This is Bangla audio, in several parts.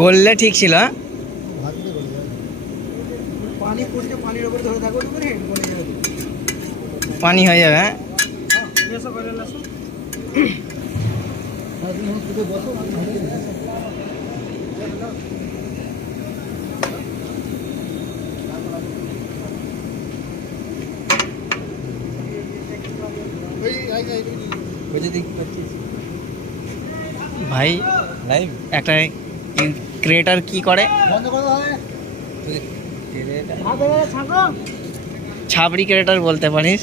গললে ঠিক ছিল। পানি হয়ে যাবে। ভাই লাইভ একটা ক্রিয়েটার কি করে? ছাপড়ি ক্রিয়েটার বলতে পারিস,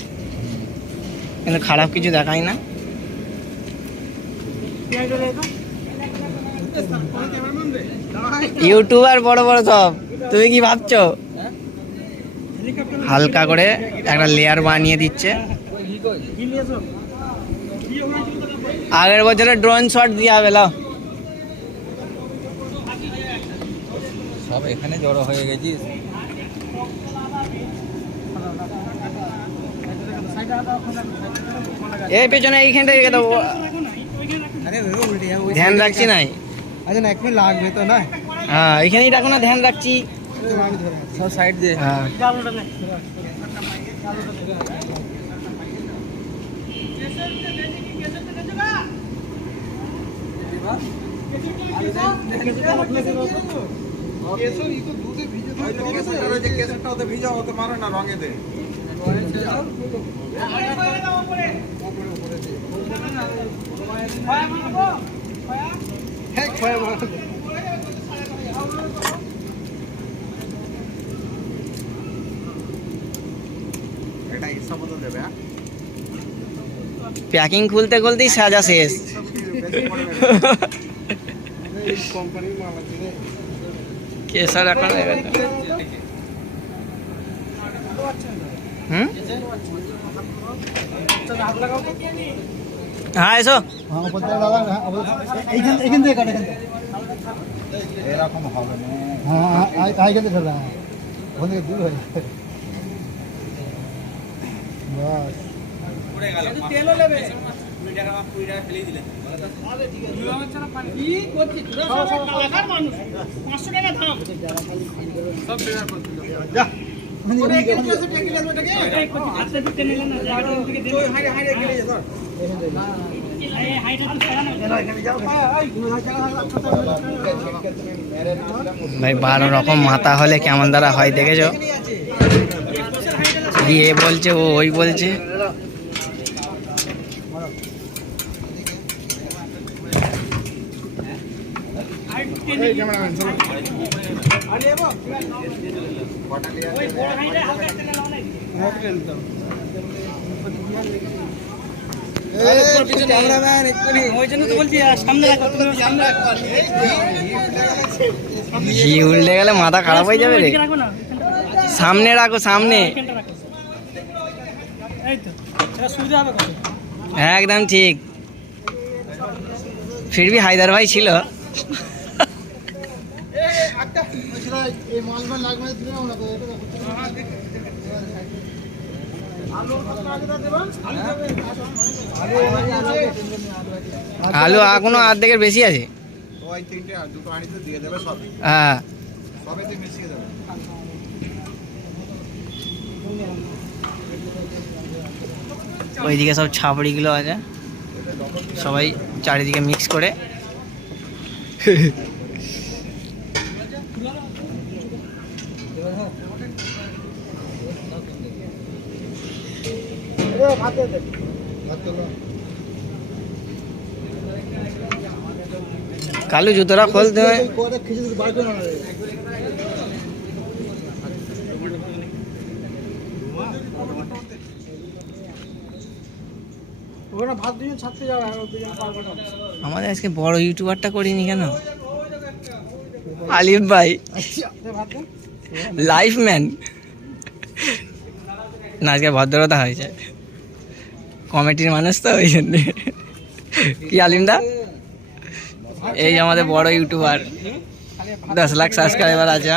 কিন্তু খারাপ কিছু দেখাই না। ইউটিউবার বড় বড় সব, তুমি কি ভাবছো? হালকা করে একটা লেয়ার বানিয়ে দিচ্ছে। আগের বছরে ড্রোন শট দিয়ে হবে। সব এখানে জড়ো হয়ে গেছিস। এই পেছনে এইখানটা রেখে দেবো। ধ্যান রাখছি নাই। আচ্ছা না, এক মিনিট লাগবে তো না। হ্যাঁ এইখানেই রাখো না, ধ্যান রাখছি সব সাইড দিয়ে। হ্যাঁ প্যাকিং খুলতে খুলতেই সাজা শেষ। কেসার এখন হ্যাঁ এসো। এরকম হবে না। হ্যাঁ এইখানে ফেলা ওখান থেকে দূর হয়ে ভাই 12 রকম মাথা হলে কেমন দ্বারা হয় দেখেছো? এ বলছে ও ওই বলছে। ঘি উল্টে গেলে মাথা খারাপ হয়ে যাবে রে। সামনে রাখো, সামনে। একদম ঠিক। ফির ভি হায়দার ভাই ছিল। আলু এখনো অর্ধেকের বেশি আছে। হ্যাঁ ওইদিকে সব ছাপড়িগুলো আছে, সবাই চারিদিকে মিক্স করে। কালু জুতোটা খোলতে হয়। আমাদের আজকে বড় ইউটিউবারটা করিনি কেন? আলিফ ভাই লাইফ ম্যান না, আজকে ভদ্রতা হয়েছে, কমিটির মানুষ তো ওই জন্য। কি আলিমদা, এই আমাদের বড় ইউটিউবার, 10 লাখ সাবস্ক্রাইবার আছে।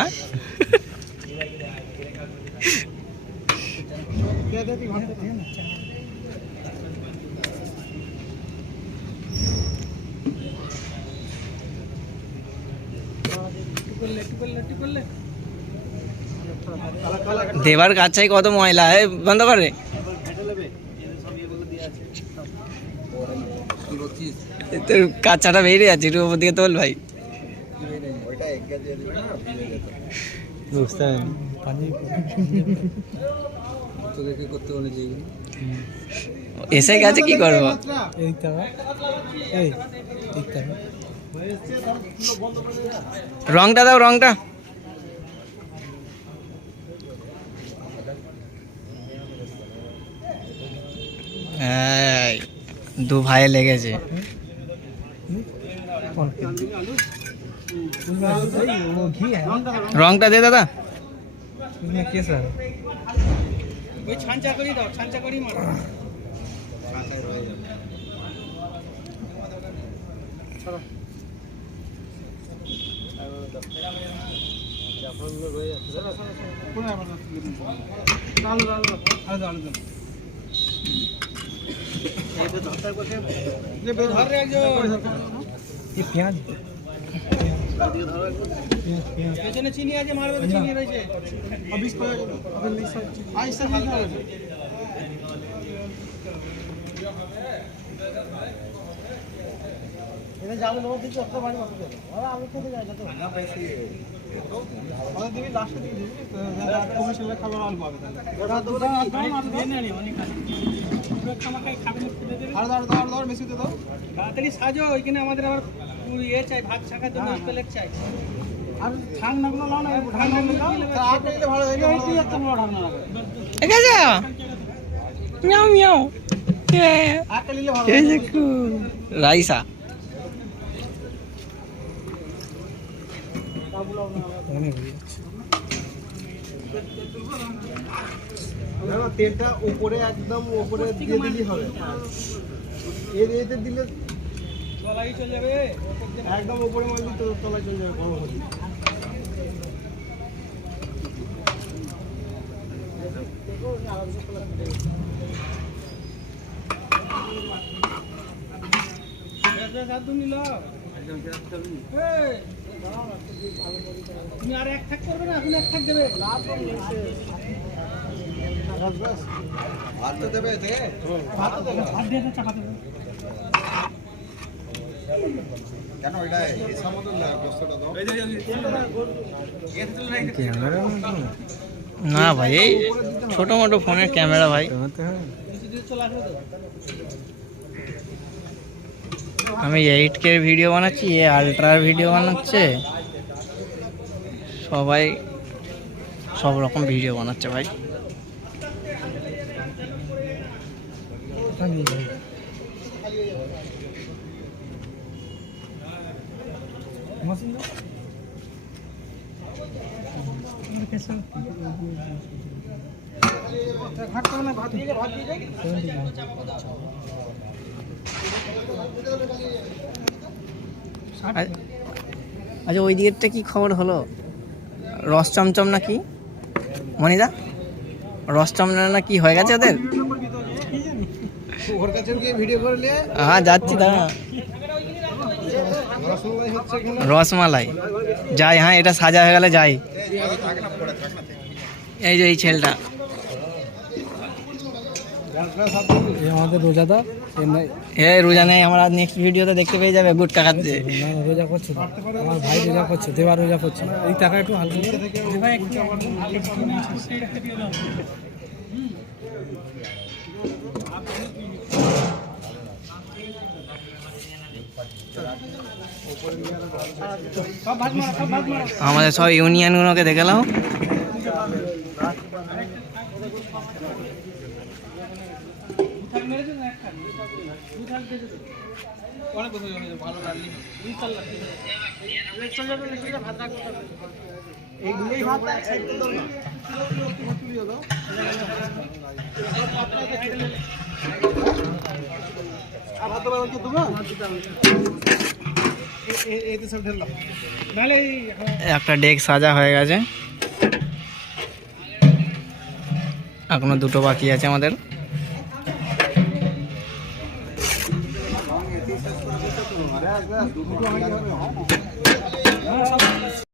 দেবার কাছাই কত ময়লা, বন্ধ করে। তোর কাঁচাটা বেরিয়ে যাচ্ছে, একটু ওপর দিকে তোল ভাই। এসে গেছে, কি করবো? রংটা দাও, রংটা। দু ভাইয়ে লেগেছে। রংটা দে দাদা। পেঁয়াজ চিনি আছে, মারবে চিনি রয়েছে। তাড়াতাড়ি সাজো, ওইখানে আমাদের আবার ইয়ে চাই, ভাত শাখার জন্য প্লেট চাই। আর ঢাকনাগুলো লাও না, ঢাকনাগুলো ভালো হয়। ঠিক আছে, মিয়াও মিয়াও। রাইসা তেলটা উপরে একদম উপরে দিয়ে দিলেই হবে। এতে দিলে তলায় চলে যাবে, একদম উপরে মারবি তো তলায় চলে যাবে। গরম হবে। তুমি আর এক থাক করবে না, এখন এক থাক দেবে। ভাত তো দেবে, ভাত তো দেবে, ভাত দিয়ে চাপাতে দেবে। কেন এটা এসা মতো বস্তাটা দাও। না ভাই, এই ছোট মোটো ফোনের ক্যামেরা ভাই। আমি 8K ভিডিও বানাচ্ছি, এ আলট্রার ভিডিও বানাচ্ছে, সবাই সব রকম ভিডিও বানাচ্ছে ভাই। আচ্ছা, ওই দিকেরটা কি খবর হলো? রস চমচম না কি মনিদা, রস চমচম না কি হয়ে গেছে ওদের? হ্যাঁ যাচ্ছি, দাঁড়া। রসমালাই যাই, হ্যাঁ এটা সাজা হয়ে গেলে যাই। এই যে এই ছেলেটা আমাদের রোজাদা, রোজা নেই, আমরা নেক্সট ভিডিওতে দেখতে পেয়ে যাবে গুটকা খাচ্ছে। রোজা করছে, আমার ভাই রোজা করছে, দেবা রোজা করছে। এই টাকা একটু হালকা আমাদের সব ইউনিয়নগুলোকে দেখে নাও। একটা ডেক সাজা হয়ে গেছে, এখনো দুটো বাকি আছে আমাদের।